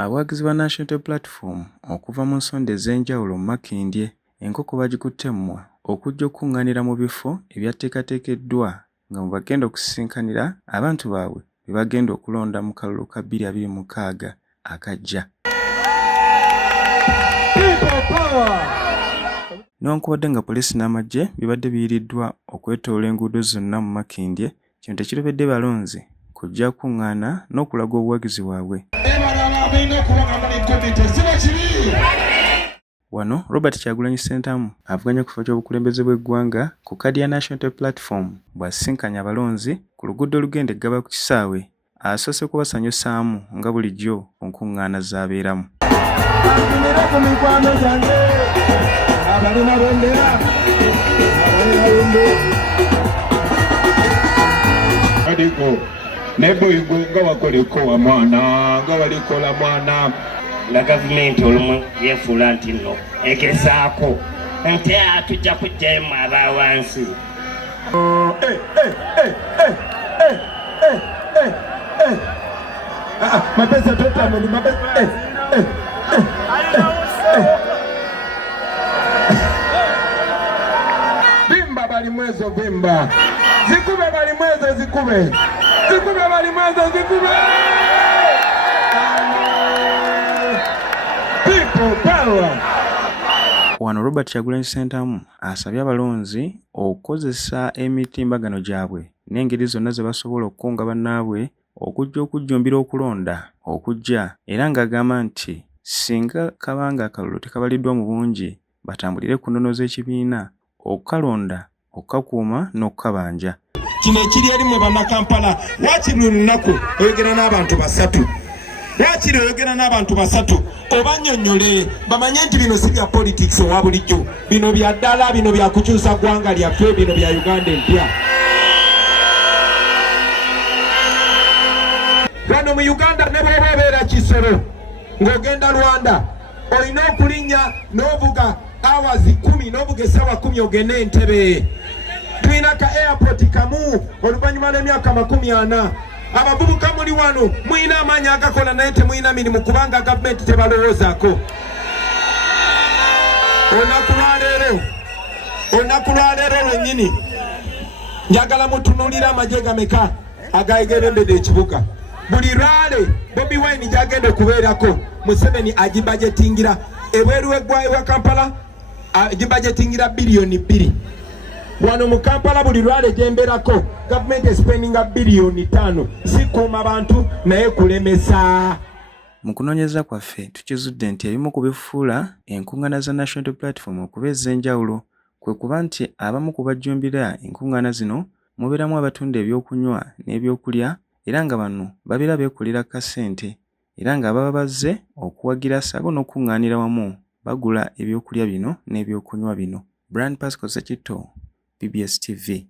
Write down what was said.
Abawagizi ba National Unity Platform okuva mu nsonda ez'enjawulo mu Makindye enkoko bagikutte mmwa okujja okuŋŋaanira mu bifo ebyateekateekeddwa nga mu bagenda okusisinkanira abantu baabwe be bagenda okulonda mu kalulu ka 2026 akajja. Newankubadde nga poliisi n'amagye bibadde biyiriddwa okwetoloola enguudo zonna mu Makindye, kino tekirobedde balonzi kujja kuŋŋaana n'okulaga obuwagizi bwabwe. Wano Robert Kyagulanyi Ssentamu avuganya ku kifo ky'obukulembeze bw'eggwanga ku kkaadi ya National Unity Platform bw'asisinkanya abalonzi ku luguudo olugenda e Gaba ku kisaawe, asoose kubasanyusaamu nga bulijjo ku nkuŋŋaana z'abeeramu. Neboyigo nga wakoleko wa mwana nga walikola mwana la gavumenti olumu yefuula nti nno egezaako nti tujja kujjayo mu abawansi. Mapesa totamundi bimba bali mwezo bimba zikube bali mwezo zikube bali mwezo zikube. Wano Robert Kyagulanyi Ssentamu asabye abalonzi okukozesa emitimbagano gyabwe n'engeri zonna ze basobola okukunga bannaabwe okujja okujjumbira okulonda okujja, era ng'agamba nti singa kabanga akalulu tekabaliddwa mu bungi batambulire ku nnono z'ekibiina okukalonda, okukakuuma n'okukabanja. Kino ekiri eri mwe bannakampala waakiri olunaku oyogera n'abantu basatu. Waakiri oyogera n'abantu basatu obannyonnyole bamanye nti bino si bya politics owa bulijjo, bino bya ddala, bino bya kukyusa ggwanga lyaffe, bino bya Uganda empya. Wano mu Uganda ne bw'oba obeera Kisoro ng'ogenda Rwanda olina okulinnya n'ovuga hours 10 n'ovuga essaawa 10 ogende Entebbe. Tulina ka airport kamu oluvannyuma lw'emyaka 40. Abavubuka muli wano muyina amaanyi agakola naye temuyina mirimu kubanga gavumenti tebalowoozaako. Olunaku lwaleero lwennyini njagala mutunuulira amagye gameka agaegebembedde ekibuga. Buli lwale Bobi Wine gy'agenda okubeerako Museveni agibajetingira ebweru w'eggwanga wa Kampala agibajetingira biliyoni 2. Wano mu Kampala buli lwale gyemberako gavumenti espendinga biliyoni 5 sikuuma abantu naye kulemesa. Mu kunoonyeza kwaffe tukizudde nti ebimu ku bifuula enkuŋŋaana za National Unity Platform okuba ez'enjawulo kwe kuba nti abamu ku bajjumbira enkuŋŋaana zino mubeeramu abatunda ebyokunywa n'ebyokulya, era nga bano babeera beekulira kasente, era nga baba bazze okuwagira ssaako n'okuŋŋaanira wamu bagula ebyokulya bino n'ebyokunywa bino. Brian Pascal Sekitto, PBS TV.